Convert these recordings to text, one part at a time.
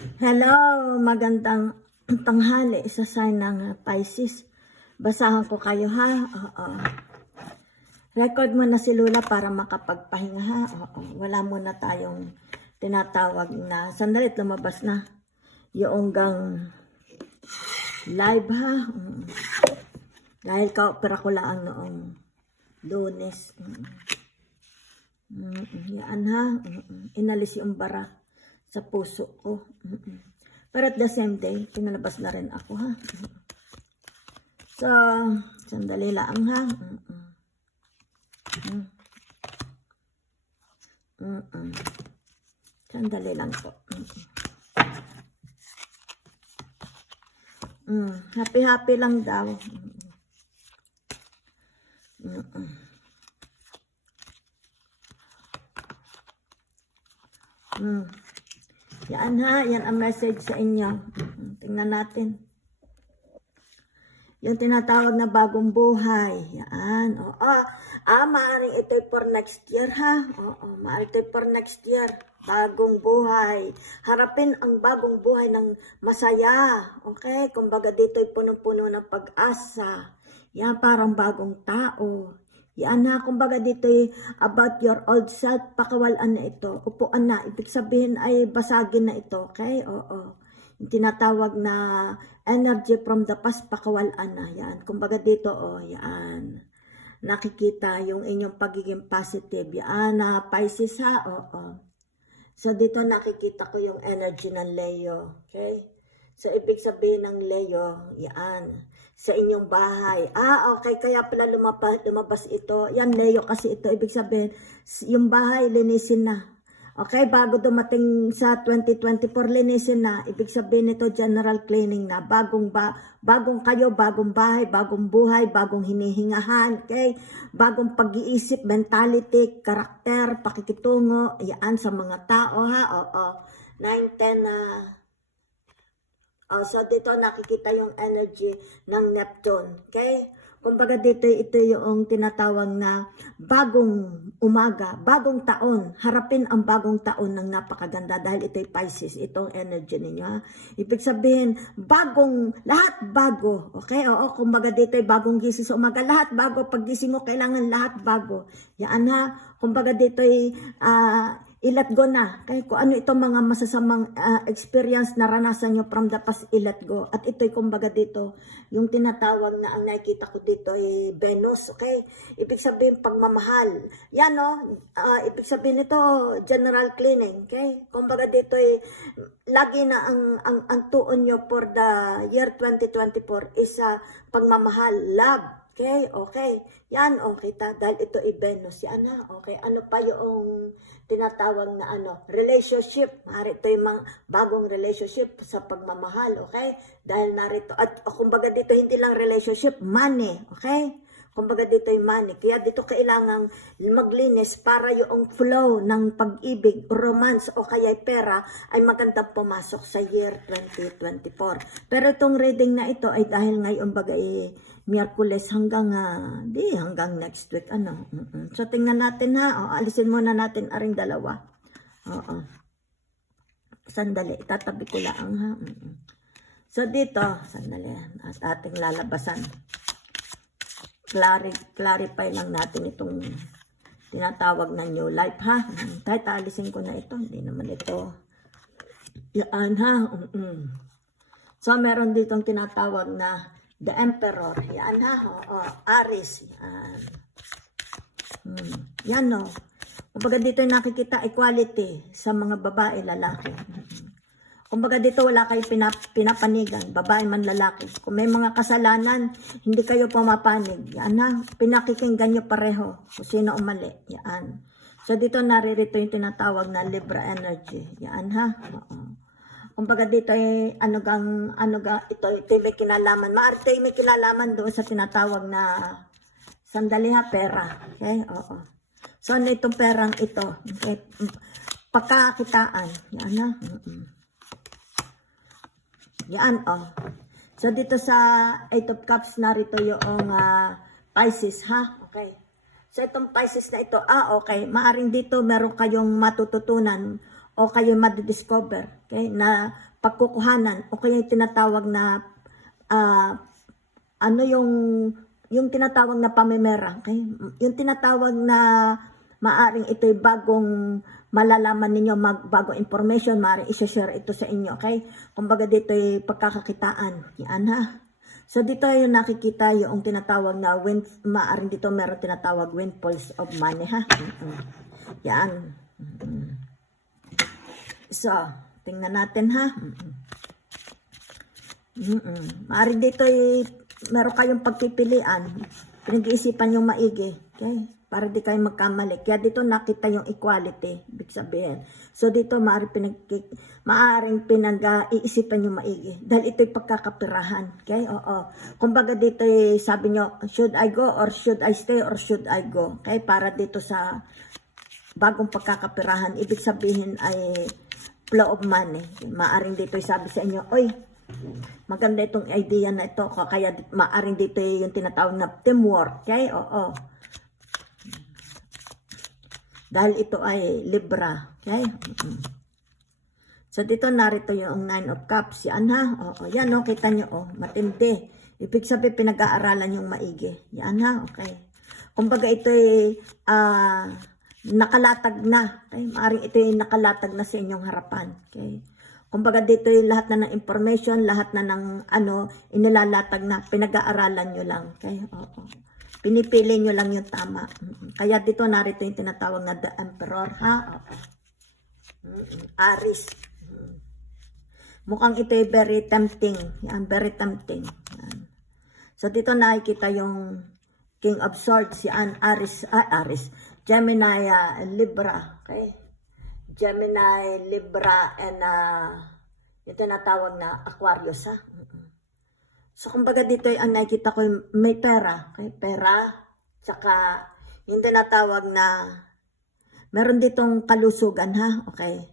Hello, magandang tanghali sa sign ng Pisces. Basahan ko kayo ha. Oo. Record mo na si Lula para makapagpahinga ha. Oo. Wala muna tayong tinatawag na sandali lumabas na yung gang live ha. Dahil ka-opera ko lang noong Lunes. Yan ha. Inalis yung bara sa puso ko. Pero at the same day, pinalabas na rin ako ha. So, sandali lang ha. Sandali lang po. Happy lang daw. Yan ha, yan ang message sa inyo. Tingnan natin. Yung tinatawag na bagong buhay. Yan. Maaaring ito'y for next year ha. Maaaring ito'y for next year. Bagong buhay. Harapin ang bagong buhay ng masaya. Okay? Kumbaga dito'y punong-puno ng pag-asa. Yan, parang bagong tao. Yan na, kumbaga dito'y about your old self, pakawalan na ito. Upuan na. Ibig sabihin ay basagin na ito. Okay? Oo. Yung tinatawag na energy from the past, pakawalan na. Yan. Kumbaga dito, yan. Nakikita yung inyong pagiging positive. Yan na, Pisces ha. Oo. So dito nakikita ko yung energy ng Leo. Okay? So ibig sabihin ng Leo, yan. Sa inyong bahay. Okay. Kaya pala lumabas ito. Yan, Leo kasi ito. Ibig sabihin, yung bahay, linisin na. Okay, bago dumating sa 2024, linisin na. Ibig sabihin ito, general cleaning na. Bagong kayo, bagong bahay, bagong buhay, bagong hinihingahan. Okay? Bagong pag-iisip, mentality, karakter, pakikitungo. Yan sa mga tao ha. 9, 10 na. So dito nakikita yung energy ng Neptune. Okay? Kumbaga dito ito yung tinatawag na bagong umaga, bagong taon. Harapin ang bagong taon ng napakaganda dahil ito'y Pisces, itong energy ninyo. Ha? Ibig sabihin, lahat bago. Okay? Kumbaga dito'y bagong gising sa umaga. Lahat bago. Pag gising mo, kailangan lahat bago. Yan ha. Kumbaga dito'y i-let go na. Okay? Kung ano itong mga masasamang experience na ranasan nyo from the past, i-let go. At ito'y kumbaga dito, yung tinatawag na ang nakikita ko dito ay Venus. Okay? Ibig sabihin pagmamahal. Yan ibig sabihin ito general cleaning. Okay? Kumbaga dito ay lagi na ang tuon nyo for the year 2024 is pagmamahal, love. Okay. Yan, kita. Dahil ito ay Venus. Yan ha. Okay. Ano pa yung tinatawag na relationship. Ito yung mga bagong relationship sa pagmamahal. Okay. Dahil narito. At kumbaga dito, hindi lang relationship, money. Okay. Kumbaga dito yung money. Kaya dito kailangan maglinis para yung flow ng pag-ibig, romance o kaya pera ay magandang pumasok sa year 2024. Pero itong reading na ito ay dahil ngayon bagay Miyerkules hanggang next week. So tingnan natin ha. Alisin muna natin aring dalawa. Sandali, itatabi ko lang ha. So dito, sandali, at ating lalabasan. Clarify lang natin itong tinatawag na new life ha. Kahit alisin ko na ito, hindi naman ito. Yan ha. So meron ditong tinatawag na the Emperor. Yan ha. Aries. Yan no. Kumbaga dito nakikita equality sa mga babae, lalaki. Kumbaga dito wala kayo pinapanigan, babae man lalaki. Kung may mga kasalanan, hindi kayo pumapanig. Yan ha. Pinakikinggan nyo pareho kung sino umali. Yan. So dito naririto yung tinatawag na Libra energy. Yan ha. Kumbaga dito ay ito may kinalaman. Maarte may kinalaman doon sa tinatawag na sandali ha, pera. Okay? So ano itong perang ito? Okay? Pagkakakitaan. Yan ha. Yan So dito sa 8 of Cups narito yung Pisces ha. Okay. So itong Pisces na ito, okay. Maaring dito meron kayong matututunan o kayo madidiscover, okay, na pagkukuhanan, o kaya yung tinatawag na ano yung tinatawag na pamimera, okay? Yung tinatawag na maaring ito'y bagong malalaman ninyo, bagong information, maaring i-share ito sa inyo, okay? Kumbaga dito'y pagkakakitaan, yan ha. So dito yung nakikita yung tinatawag na maaring dito meron tinatawag windfalls of money ha. Yan. So, tingnan natin ha. Maaring dito meron kayong pagpipilian. Pinag-iisipan yung maigi. Okay? Para di kayo magkamali. Kaya dito nakita yung equality. Ibig sabihin. So dito maaring pinag-iisipan yung maigi. Dahil ito'y pagkakapirahan. Okay? Oo. Kumbaga dito sabi nyo, should I go or should I stay or should I go? Okay? Para dito sa bagong pagkakapirahan. Ibig sabihin ay flow of money. Maaring dito sabi sa inyo, oy, maganda itong idea na ito. Kaya maaring dito yung tinatawag na teamwork. Okay? Oo. Dahil ito ay Libra. Okay? So, dito narito yung 9 of Cups. Yan ha. Oo. Yan o. Kita nyo o. Matindi. Ibig sabihin pinag-aaralan yung maigi. Yan ha. Okay. Kumbaga ito ay nakalatag na. Okay? Maaring ito ay nakalatag na sa inyong harapan. Okay. Kumbaga dito yung lahat na ng information, lahat na ng inilalatag na, pinag-aaralan nyo lang. Okay? Oo. Pinipili nyo lang yung tama. Kaya dito narito yung tinatawag na The Emperor. Ha? Oo. Aries. Mukhang ito ay very tempting. Yan, very tempting. Yan. So dito nakikita yung King of Swords. Yan, Aries. Gemini, Libra. Okay? Gemini, Libra, and yung tinatawag na Aquarius, ha? So, kumbaga dito ang nakikita ko may pera. Okay? Pera, tsaka yung tinatawag na meron ditong kalusugan, ha? Okay?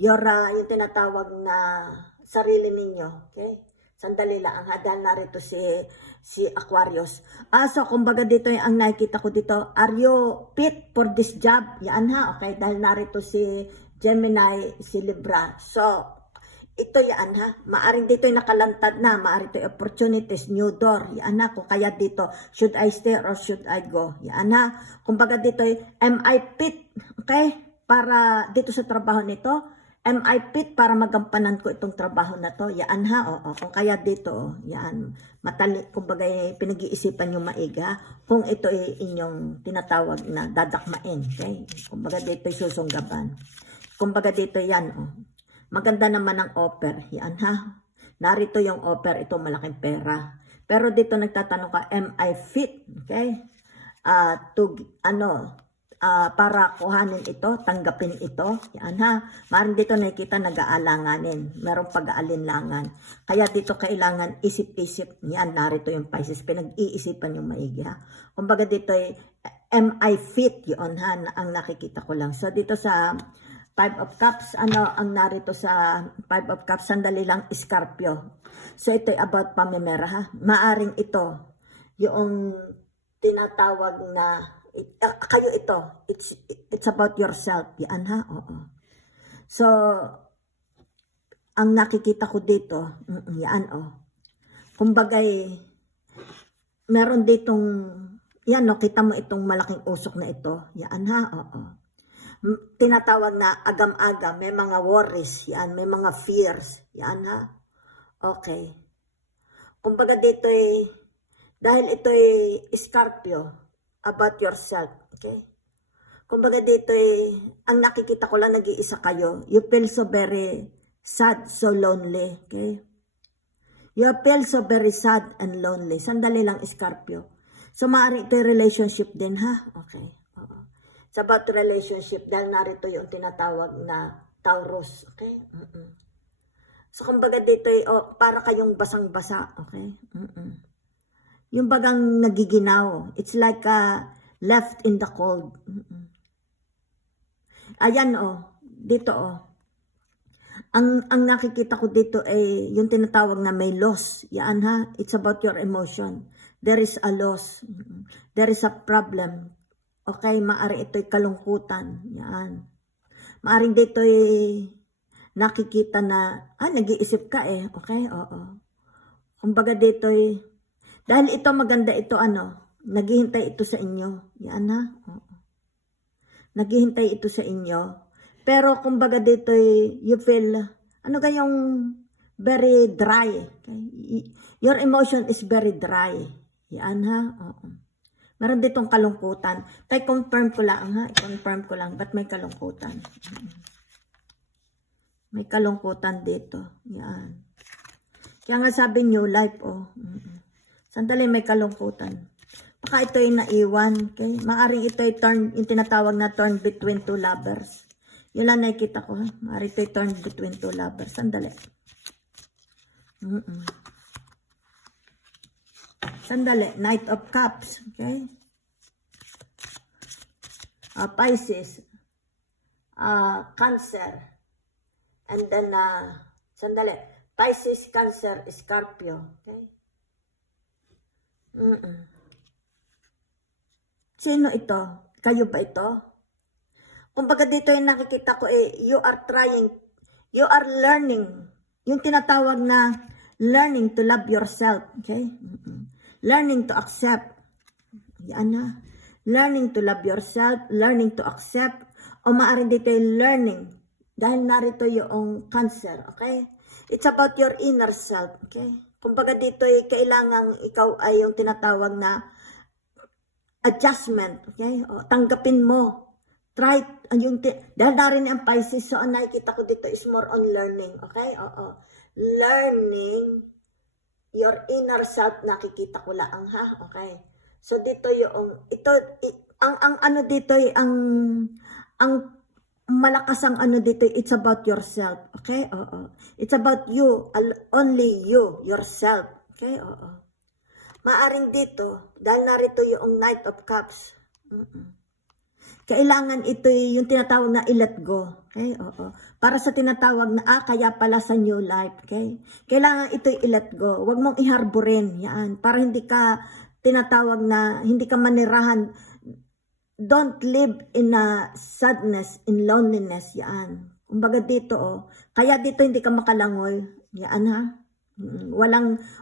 Yung tinatawag na sarili ninyo. Okay? Sandali lang, ha? Dahil narito si Aquarius. So, kumbaga dito ang nakikita ko dito, are you fit for this job? Yan ha, okay? Dahil narito si Gemini, si Libra. So, ito yan ha. Maaring dito nakalantad na, maaring ito opportunities, new door. Yan ha, kung kaya dito, should I stay or should I go? Yan ha. Kumbaga dito, am I fit? Okay? Para dito sa trabaho nito, am I fit para magampanan ko itong trabaho na to? Yan ha, oo. Kung kaya dito, yan. Kumbaga pinag-iisipan yung maiga kung ito ay inyong tinatawag na dadakmain. Okay? Kumbaga dito susunggaban. Kumbaga dito yan, oh. Maganda naman ang offer. Yan ha. Narito yung offer, ito malaking pera. Pero dito nagtatanong ka, am I fit? Okay? Para kuhanin ito, tanggapin ito. Yan ha. Maaaring dito nakikita nag-aalanganin. Merong pag-aalinlangan. Kaya dito kailangan isip-isip. Yan, narito yung Pisces. Pinag-iisipan yung maigi ha. Kumbaga dito am I fit? Yun ha, ang nakikita ko lang. So dito sa 5 of Cups, ang narito sa 5 of Cups, sandali lang, Scorpio. So ito about pamimera ha. Maaring ito, yung tinatawag na kayo ito, it's about yourself. Yan ha, oo. So, ang nakikita ko dito, yan kumbagay, meron ditong, yan kita mo itong malaking usok na ito. Yan ha, oo. Tinatawag na agam-agam, may mga worries, yan, may mga fears. Yan ha, okay. Kumbaga dito dahil ito Scorpio, about yourself, okay? Kumbaga dito ang nakikita ko lang nag-iisa kayo. You feel so very sad, so lonely, okay? You feel so very sad and lonely. Sandali lang, Scorpio. So, maaari ito relationship din, ha? Okay. It's about relationship dahil narito yung tinatawag na Taurus, okay? So, kumbaga dito para kayong basang-basa, okay? Yung bagang nagiginaw. It's like left in the cold. Ayan dito Ang nakikita ko dito ay yung tinatawag na may loss. Yan ha, it's about your emotion. There is a loss. There is a problem. Okay, maari ito'y kalungkutan. Yan. Maaring dito nakikita na, nag-iisip ka eh. Okay, oo. Kumbaga dito dahil ito maganda ito, naghihintay ito sa inyo. Yan ha. Oo. Naghihintay ito sa inyo. Pero kumbaga dito you feel, kayong very dry. Okay? Your emotion is very dry. Yan ha. Oo. Meron ditong kalungkutan. Kaya confirm ko lang ha. I-confirm ko lang. Ba't may kalungkutan? May kalungkutan dito. Yan. Kaya nga sabi new life, Sandali, may kalungkutan. Baka ito naiwan. Okay? Maaring ito turn, yung tinatawag na turn between two lovers. Yun lang nakikita ko. Maaring ito turn between two lovers. Sandali. Sandali. Knight of Cups. Okay? Pisces. Cancer. And then, sandali. Pisces, Cancer, Scorpio. Okay? Sino ito? Kayo ba ito? Kumbaga dito yung nakikita ko you are trying, you are learning. Yung tinatawag na learning to love yourself. Okay? Learning to accept. Yan na. Learning to love yourself, learning to accept, o maaari dito yung learning. Dahil narito yung Cancer. Okay? It's about your inner self. Okay? Kumbaga dito kailangang ikaw ay yung tinatawag na adjustment. Okay? O, tanggapin mo. Try, dahil narin ang Pisces, so ang nakikita ko dito is more on learning. Okay? Oo. Learning your inner self, nakikita ko lang ha. Okay? So dito ang dito ang malakas ang dito, it's about yourself. Okay? Oo. It's about you, only you, yourself. Okay? Oo. Maaring dito, dahil narito yung Knight of Cups. Kailangan ito yung tinatawag na i-let go. Okay? Oo. Para sa tinatawag na, kaya pala sa new life. Okay? Kailangan ito i-let go. Huwag mong iharborin. Yan. Para hindi ka tinatawag na, hindi ka manirahan. Don't live in a sadness, in loneliness. Yan. Kumbaga dito, kaya dito hindi ka makalangoy. Yan ha.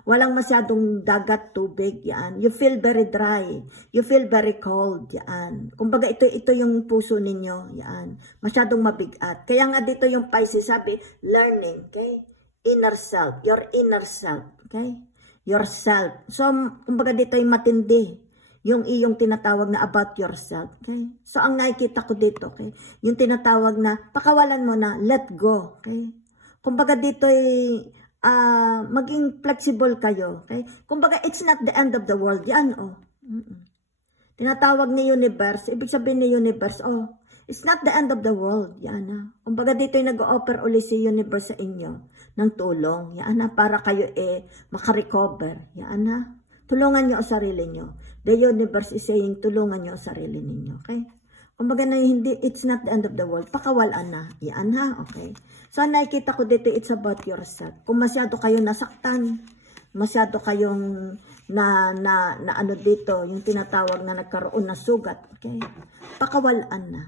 Walang masyadong dagat, tubig. Yan. You feel very dry. You feel very cold. Yan. Kumbaga ito yung puso ninyo. Yan. Masyadong mabigat. Kaya nga dito yung Pisces sabi, learning. Okay? Inner self. Your inner self. Okay? Yourself. So, kumbaga dito yung matindi. Yung iyong tinatawag na about yourself. Okay? So, ang nakikita ko dito, okay? Yung tinatawag na, pakawalan mo na, let go. Okay? Kumbaga dito maging flexible kayo. Okay? Kumbaga, it's not the end of the world. Yan, Tinatawag ni universe, ibig sabihin ni universe, it's not the end of the world. Yan, ha? Kumbaga dito nag-o-offer ulit si universe sa inyo ng tulong. Yan, ha? Para kayo makarecover. Yan, ha? Tulungan nyo ang sarili nyo. The universe is saying, tulungan nyo ang sarili ninyo. Okay? Kumbaga na hindi, it's not the end of the world. Pakawalan na. Yan ha, okay? So, nakikita ko dito, it's about yourself. Kung masyado kayong nasaktan, masyado kayong dito, yung tinatawag na nagkaroon na sugat, okay? Pakawalan na.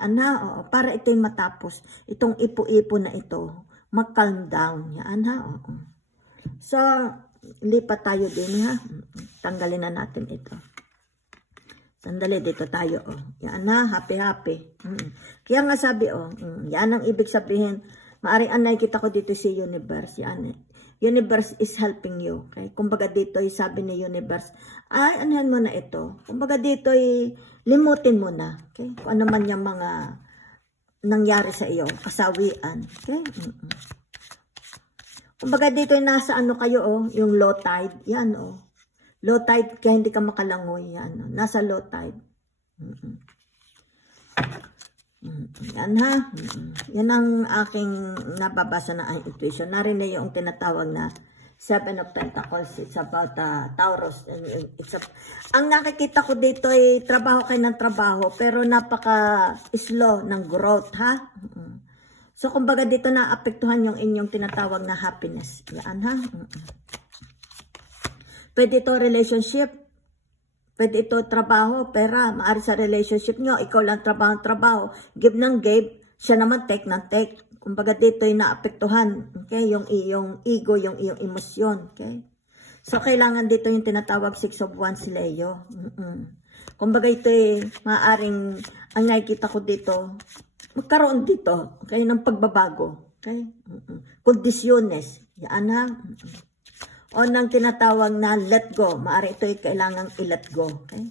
Yan ha, oo. Para ito'y matapos. Itong ipo-ipo na ito, mag-calm down. Yan ha, oo. So, lipat tayo din ha. Tanggalin na natin ito. Sandali, dito tayo Yan na, happy. Kaya nga sabi yan ang ibig sabihin. Maaring ang nakikita ko dito si universe. Yan Universe is helping you. Okay? Kumbaga dito sabi ni universe, anuhan mo na ito. Kumbaga dito limutin mo na. Okay? Kung ano man yung mga nangyari sa iyo, kasawian. Okay? Kumbaga dito nasa kayo yung low tide. Yan low tide kaya hindi ka makalangoy. Yan nasa low tide. Yan ha. Yan ang aking nababasa na intuition. Narinig yung tinatawag na Seven of Pentacles. It's about Taurus. Ang nakikita ko dito ay trabaho kayo ng trabaho pero napaka slow ng growth ha. So, kumbaga dito naapektuhan yung inyong tinatawag na happiness. Yan, ha? Pwede ito relationship. Pwede ito trabaho, pera. Maari sa relationship nyo, ikaw lang trabaho. Give ng give. siya naman take ng take. Kumbaga dito ay naapektuhan, okay, yung iyong ego, yung iyong emosyon, okay. So kailangan dito yung tinatawag 6 of Wands si Leo. Kumbaga ito ay maaaring, ang nakikita ko dito, magkaroon dito, okay, ng pagbabago, okay. Kondisyones, yan ha. O nang tinatawag na let go, maaari ito ay kailangang i-let go, okay.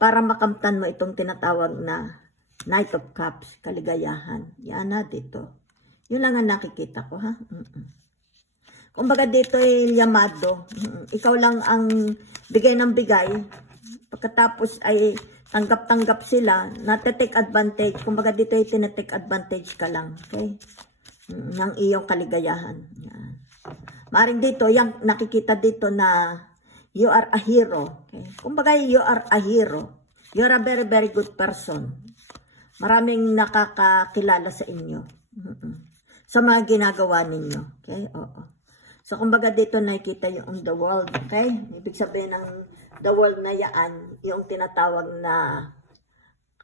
Para makamtan mo itong tinatawag na Knight of Cups, kaligayahan. Yan na dito. Yun lang ang nakikita ko, ha? Kumbaga dito ay llamado. Ikaw lang ang bigay ng bigay. Pagkatapos ay tanggap-tanggap sila, nate-take advantage. Kumbaga dito ay tinatake advantage ka lang. Okay? Ng iyong kaligayahan. Yan. Maring dito, yung nakikita dito na you are a hero. Okay? Kumbaga you are a hero. You are a very, very good person. Maraming nakakakilala sa inyo. Sa mga ginagawa ninyo. Okay? Oo. So, kumbaga dito nakikita yung the world. Okay? Ibig sabihin ng the world na yan, yung tinatawag na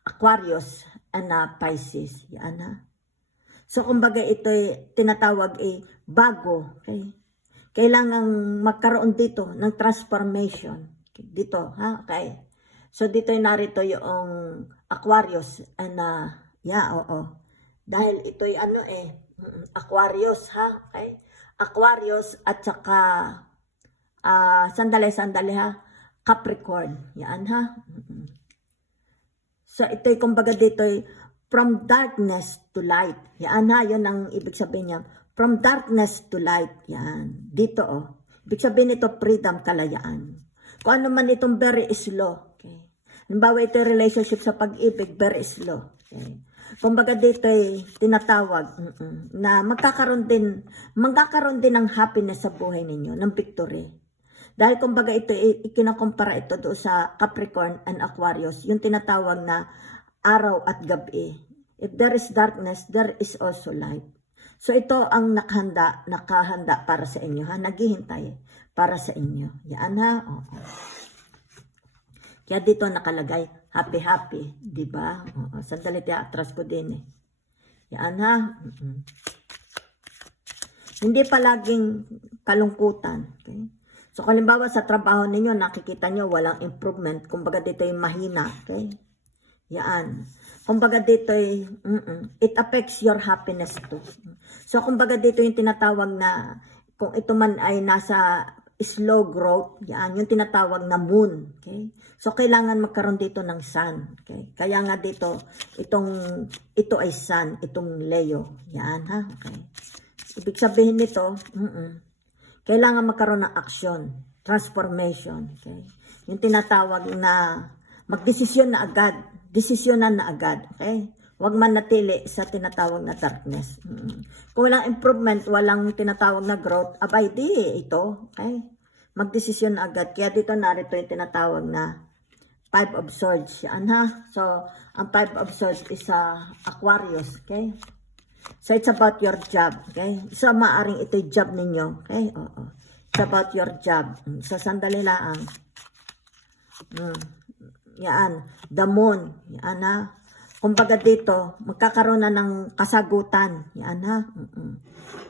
Aquarius and Pisces. Yan ha. So, kumbaga ito tinatawag bago. Okay? Kailangang magkaroon dito ng transformation. Okay? Dito. Ha? Okay? So, dito narito yung Aquarius and oo. Dahil ito'y Aquarius ha, okay? Aquarius at saka sandali ha, Capricorn. Yan ha. So ito'y kumbaga dito'y from darkness to light. Yan ha, yun ang ibig sabihin niya. From darkness to light. Yan. Dito Ibig sabihin ito freedom, kalayaan. Kung ano man itong very slow. Halimbawa ito yung relationship sa pag-ibig, very slow. Okay. Kumbaga dito ay tinatawag na magkakaroon din ng happiness sa buhay ninyo, ng victory. Dahil kumbaga ito, ikinakumpara ito doon sa Capricorn and Aquarius, yung tinatawag na araw at gabi. If there is darkness, there is also light. So ito ang nakahanda para sa inyo, ha? Naghihintay para sa inyo. Yan ha? Oo. Kaya dito nakalagay, happy, di ba? Sandali atras ko din Yan ha. Hindi palaging kalungkutan. Okay? So, halimbawa sa trabaho ninyo, nakikita nyo walang improvement. Kumbaga dito yung mahina. Okay? Yan. Kumbaga dito it affects your happiness too. So, kumbaga dito yung tinatawag na, kung ito man ay nasa slow growth, yan, yung tinatawag na moon, okay? So, kailangan magkaroon dito ng sun, okay? Kaya nga dito, ito ay sun, itong Leo, yan, ha, okay? Ibig sabihin nito, kailangan magkaroon ng action, transformation, okay? Yung tinatawag na magdesisyon na agad, desisyonan na agad, okay? Huwag manatili sa tinatawag na darkness. Kung walang improvement, walang tinatawag na growth, abay di ito. Okay? Magdesisyon na agad. Kaya dito narito yung tinatawag na 5 of Swords. Yan ha. So, ang 5 of Swords is Aquarius. Okay? So, it's about your job. Okay? So, maaring ito yung job ninyo. Okay? Oo. It's about your job. So, sandali lang. Yan. The moon. Yan ha. Kumbaga dito, magkakaroon na ng kasagutan. Yan ha.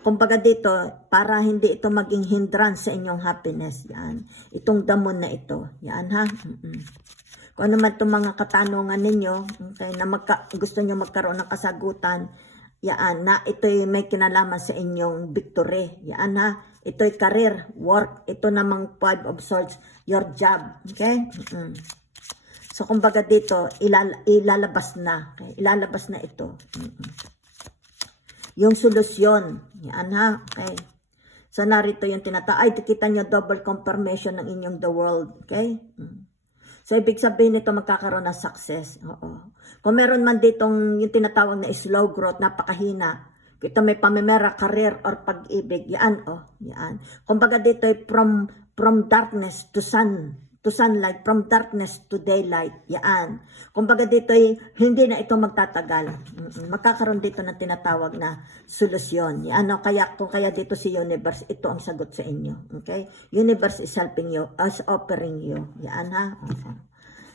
Kumbaga dito, para hindi ito maging hindrance sa inyong happiness. Yan. Itong damon na ito. Yan ha. Kung ano man itong mga katanungan ninyo, okay, na gusto nyo magkaroon ng kasagutan, yan, na ito'y may kinalaman sa inyong victory. Yan ha. Ito'y career, work. Ito namang 5 of Swords, your job. Okay? So, kumbaga dito, ilalabas na. Okay? Ilalabas na ito. Yung solusyon. Yan ha. Okay. So, narito yung ay, kita nyo double confirmation ng inyong the world. Okay. So, ibig sabihin nito magkakaroon ng success. Oo. Kung meron man ditong yung tinatawag na slow growth, napakahina. Kita may pamimera, career, or pag-ibig. Yan, yan. Kumbaga dito ay from darkness to sunlight, from darkness to daylight. Yan. Kumbaga dito ay hindi na ito magtatagal. Magkakaroon dito ng tinatawag na solusyon. Yan. Kung kaya dito si universe, ito ang sagot sa inyo. Okay? Universe is helping you, as offering you. Yan ha. Okay.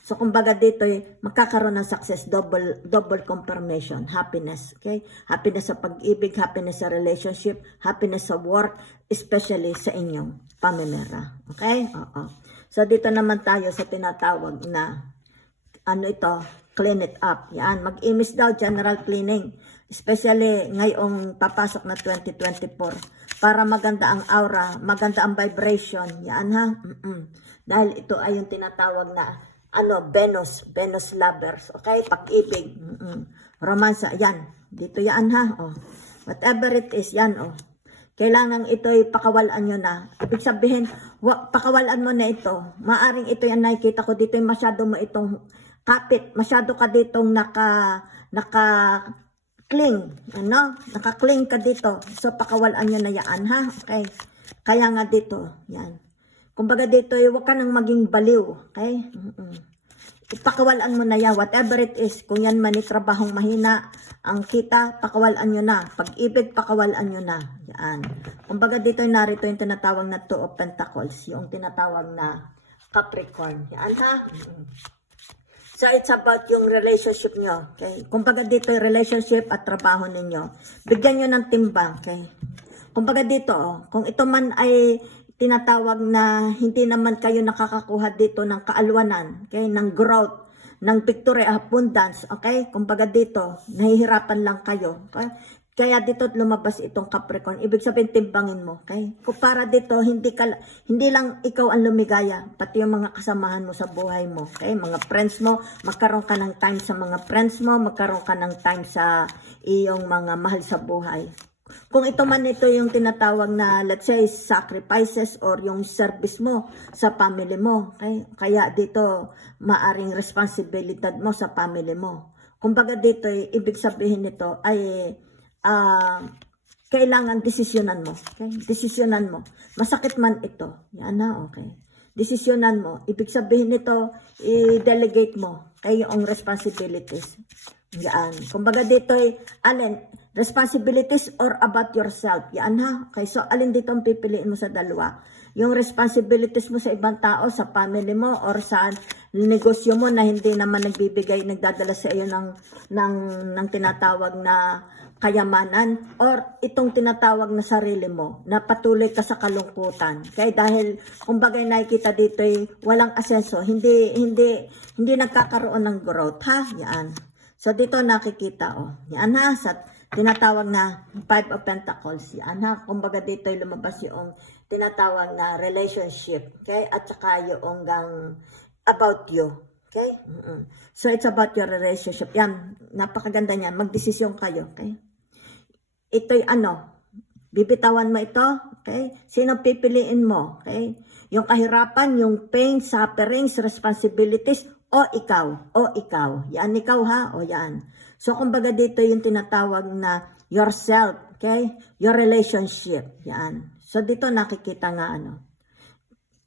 So, kumbaga dito, magkakaroon ng success, double confirmation, happiness, okay? Happiness sa pag-ibig, happiness sa relationship, happiness sa work, especially sa inyong pamimera, okay? Oo. So, dito naman tayo sa tinatawag na, ano ito, clean it up. Yan, mag-imis daw, general cleaning. Especially ngayong papasok na 2024. Para maganda ang aura, maganda ang vibration. Yan ha. Dahil ito ay yung tinatawag na, Venus lovers. Okay, pag-ibig. Romansa, yan. Dito yan ha. Oh. Whatever it is, yan oh. Kailangan ito'y pakawalan nyo na. Ibig sabihin, pakawalan mo na ito. Maaring ito yung nakikita ko dito, masyado mo itong kapit. Masyado ka ditong naka-cling. Naka-cling ka dito. So, pakawalan nyo na yan, ha? Okay. Kaya nga dito, yan. Kumbaga dito, huwag ka nang maging baliw. Okay? Ipakawalan mo na yan, whatever it is. Kung yan man trabahong mahina, ang kita, pakawalan nyo na. Pag-ibig, pakawalan nyo na. Yan. Kumbaga dito, narito yung tinatawag na Two of Pentacles. Yung tinatawag na Capricorn. Yan ha. So, it's about yung relationship nyo. Okay? Kumbaga dito, yung relationship at trabaho ninyo. Bigyan nyo ng timbang. Okay? Kumbaga dito, kung ito man ay tinatawag na hindi naman kayo nakakakuha dito ng kaalwanan, okay, ng growth, ng victory, abundance, okay? Kumbaga dito, nahihirapan lang kayo, okay? Kaya dito lumabas itong Capricorn. Ibig sabihin, timbangin mo, okay? Kung para dito, hindi lang ikaw ang lumigaya, pati yung mga kasamahan mo sa buhay mo, okay? Mga friends mo, magkaroon ka ng time sa mga friends mo, magkaroon ka ng time sa iyong mga mahal sa buhay. Kung ito man ito yung tinatawag na, let's say, sacrifices or yung service mo sa family mo. Okay? Kaya dito, maaring responsibilidad mo sa family mo. Kumbaga dito, ibig sabihin nito ay kailangan desisyonan mo. Okay? Desisyonan mo. Masakit man ito. Yan na, okay. Desisyonan mo. Ibig sabihin nito, i-delegate mo kayo ang responsibilities. Yan. Kumbaga dito ay, responsibilities or about yourself. Yan ha. Okay, so alin dito ang pipiliin mo sa dalawa? Yung responsibilities mo sa ibang tao, sa family mo, or sa negosyo mo na hindi naman nagdadala sa iyo ng tinatawag na kayamanan, or itong tinatawag na sarili mo, na patuloy ka sa kalungkutan. Okay, dahil kumbaga nakikita dito ay walang asenso, hindi nagkakaroon ng growth ha. Yan. So dito nakikita yan ha, sa tinatawag na Five of Pentacles. Yan ha. Kumbaga dito ay lumabas yung tinatawag na relationship. Okay? At saka yung about you. Okay? So it's about your relationship. Yan. Napakaganda niyan. Magdesisyon kayo. Okay? Ito'y bibitawan mo ito. Okay? Sino pipiliin mo? Okay? Yung kahirapan, yung pain, sufferings, responsibilities, o ikaw. Yan, ikaw ha. O yan. So, kumbaga dito yung tinatawag na yourself, okay? Your relationship, yan. So, dito nakikita nga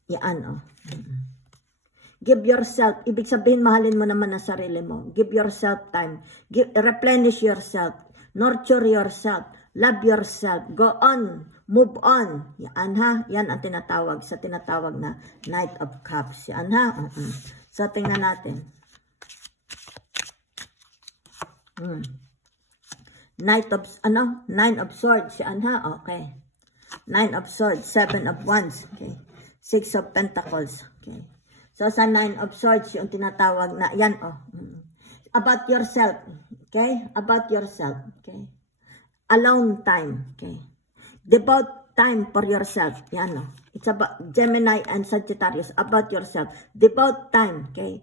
yan, Give yourself, ibig sabihin, mahalin mo naman ang sarili mo. Give yourself time. Replenish yourself. Nurture yourself. Love yourself. Go on. Move on. Yan ha. Yan ang tinatawag sa tinatawag na Knight of Cups. Yan ha. So, tingnan natin. Nine of Swords. Yan ha, okay. Nine of Swords, Seven of Wands, okay. Six of Pentacles, okay. So, sa Nine of Swords, yung tinatawag na, yan about yourself, okay. About yourself, okay. Alone time, okay. Devote time for yourself, yan It's about Gemini and Sagittarius, about yourself. Devote time, okay?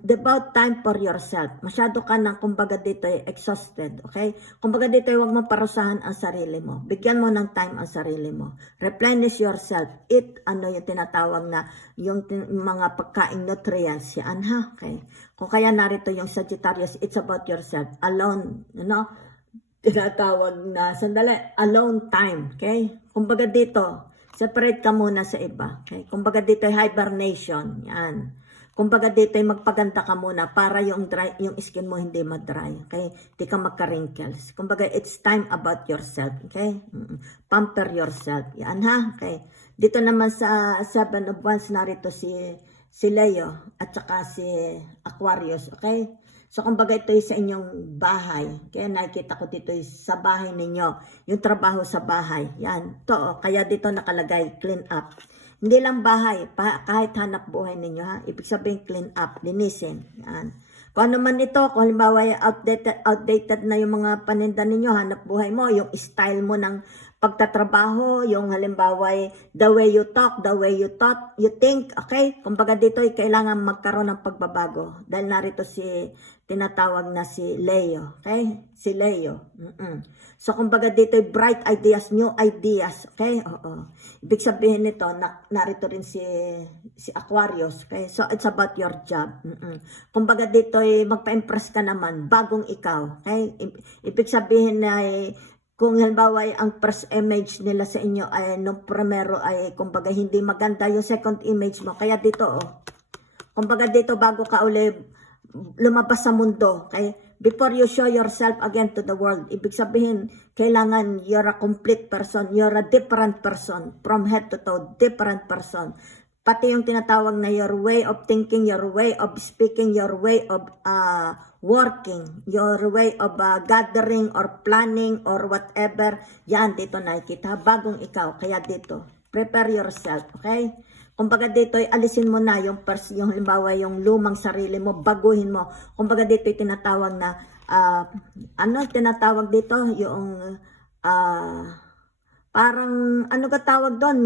Devote time for yourself. Masyado ka nang, kumbaga dito exhausted, okay? Kumbaga dito huwag mo parusahan ang sarili mo. Bigyan mo ng time ang sarili mo. Replenish yourself. Eat, yung tinatawag na, yung mga pagkaing nutrients, yan ha, okay? Kung kaya narito yung Sagittarius, it's about yourself. Alone, tinatawag na, alone time, okay? Kumbaga dito, separate ka muna sa iba. Okay? Kumbaga dito ay hibernation. Yan. Kumbaga dito ay magpaganda ka muna para yung skin mo hindi ma-dry. Okay? Hindi ka magka-wrinkles. Kumbaga it's time about yourself. Okay? Pamper yourself. Yan ha. Okay? Dito naman sa Seven of Wands narito si si Leo at saka si Aquarius, okay? So, kumbaga ito sa inyong bahay. Kaya nakikita ko dito sa bahay ninyo. Yung trabaho sa bahay. Yan. To, kaya dito nakalagay, clean up. Hindi lang bahay, kahit hanap buhay ninyo, ha? Ibig sabihin, clean up, linisin. Yan. Kung ano man ito, kung halimbawa outdated na yung mga paninda ninyo, hanap buhay mo, yung style mo ng pagtatrabaho, yung halimbawa the way you talk, the way you think, okay? Kumbaga dito ay kailangan magkaroon ng pagbabago. Dahil narito tinatawag na si Leo, okay? Si Leo. So kumbaga dito ay bright ideas, new ideas, okay? Oo. Ibig sabihin nito, narito rin si Aquarius, okay? So it's about your job. Kumbaga dito ay magpa-impress ka naman, bagong ikaw, okay? Ibig sabihin na kung halimbawa ang first image nila sa inyo ay nung primero ay kumbaga hindi maganda yung second image mo. Kaya dito kumbaga dito bago ka uli lumabas sa mundo, okay? Before you show yourself again to the world, ibig sabihin kailangan you're a complete person, you're a different person, from head to toe, different person. Pati yung tinatawag na your way of thinking, your way of speaking, your way of working, your way of gathering or planning or whatever, yan dito nakikita, bagong ikaw. Kaya dito, prepare yourself, okay? Kumbaga dito, alisin mo na yung halimbawa yung lumang sarili mo, baguhin mo. Kumbaga dito tinatawag na, tinatawag dito? Yung, parang, ano ka tawag doon?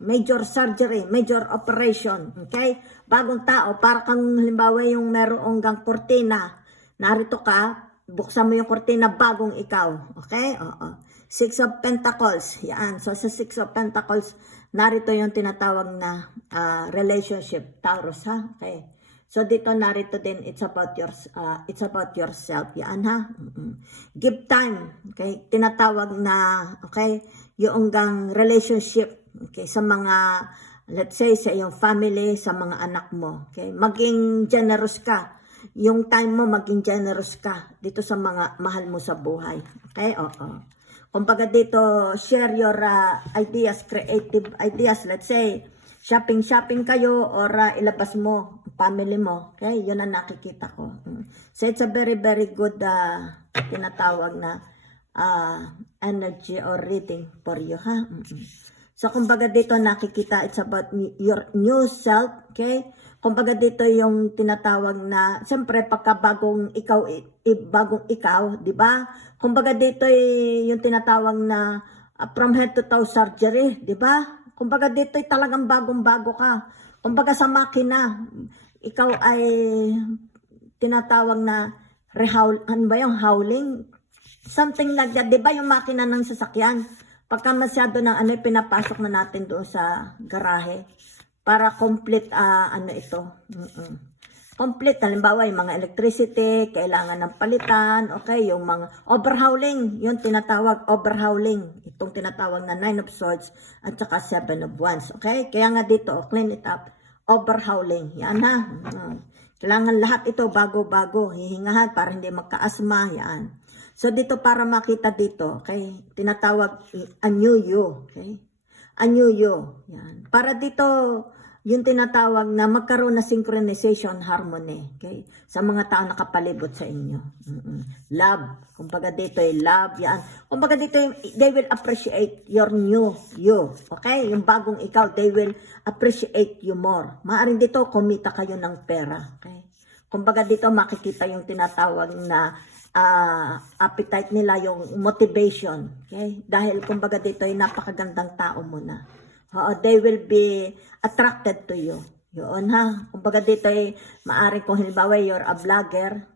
Major surgery, major operation, okay? Bagong tao, para kang halimbawa yung merong gang kurtina, narito ka, buksan mo yung kurtina, bagong ikaw, okay? Oo. Six of Pentacles, yan. So sa Six of Pentacles, narito yung tinatawag na relationship, Taurus, ha? Okay. So dito narito din, it's about yourself, yan, ha? Give time, okay? Tinatawag na, okay, yung gang relationship, okay, sa mga, let's say, sa iyong family, sa mga anak mo, okay? Maging generous ka. Yung time mo, maging generous ka dito sa mga mahal mo sa buhay, okay? Oo. Kumbaga dito, share your ideas, creative ideas. Let's say, shopping kayo or ilabas mo, family mo. Okay, yun ang nakikita ko. So, it's a very, very good tinatawag na energy or reading for you, ha? So, kumbaga dito nakikita, it's about your new self, okay? Kumbaga dito yung tinatawag na, siyempre pagka bagong ikaw, di ba? Kumbaga dito yung tinatawag na from head to toe surgery, di ba? Kumbaga dito talagang bagong-bago ka. Kumbaga sa makina, ikaw ay tinatawag na ano ba yung howling? Something like that, di ba yung makina ng sasakyan? Pagka masyado ng pinapasok na natin doon sa garahe. Para complete, complete, halimbawa yung mga electricity, kailangan ng palitan, okay, yung mga overhauling, yung tinatawag overhauling, itong tinatawag na 9 of Swords at saka 7 of Wands, okay? Kaya nga dito, clean it up, overhauling, yan ha. Kailangan lahat ito bago-bago, hihingahan para hindi magka-asma, yan. So dito para makita dito, okay, tinatawag a new you, okay? A new you, yan. Para dito, yung tinatawag na magkaroon na synchronization, harmony, okay? Sa mga tao nakapalibot sa inyo. Love. Kumbaga dito ay love, yan. Kumbaga dito, they will appreciate your new you, okay? Yung bagong ikaw, they will appreciate you more. Maaring dito, kumita kayo ng pera, okay? Kumbaga dito, makikita yung tinatawag na appetite nila, yung motivation, okay? Dahil kumbaga dito ay napakagandang tao mo na. They will be attracted to you. Yun ha. Kumbaga dito ay maaari kung halimbawa you're a vlogger,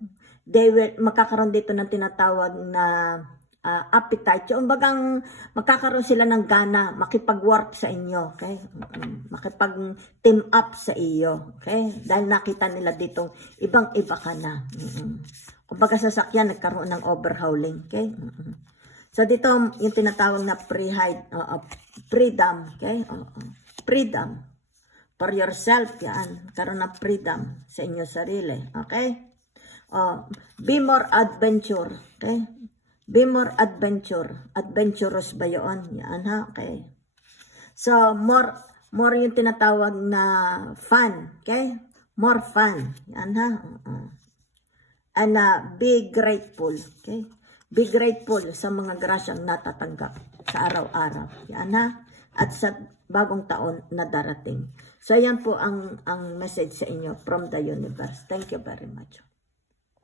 they will magkakaroon dito ng tinatawag na appetite. Yung bagang magkakaroon sila ng gana makipag-work sa inyo, okay? Makipag-team up sa iyo, okay? Dahil nakita nila dito ibang-iba ka na. Kumbaga sa sakyan nagkaroon ng overhauling, okay? So dito yung tinatawag na freedom, okay? Freedom for yourself, yan. Karoon ng freedom sa inyo sarili, okay? Be more adventure, okay? Be more adventure. Adventurous ba yun? Yan ha, okay? So more More yung tinatawag na fun. Okay? More fun. Yan ha. And be grateful. Okay? Be grateful sa mga grasyang natatanggap sa araw-araw. Yan ha. At sa bagong taon na darating. So yan po ang message sa inyo from the universe. Thank you very much.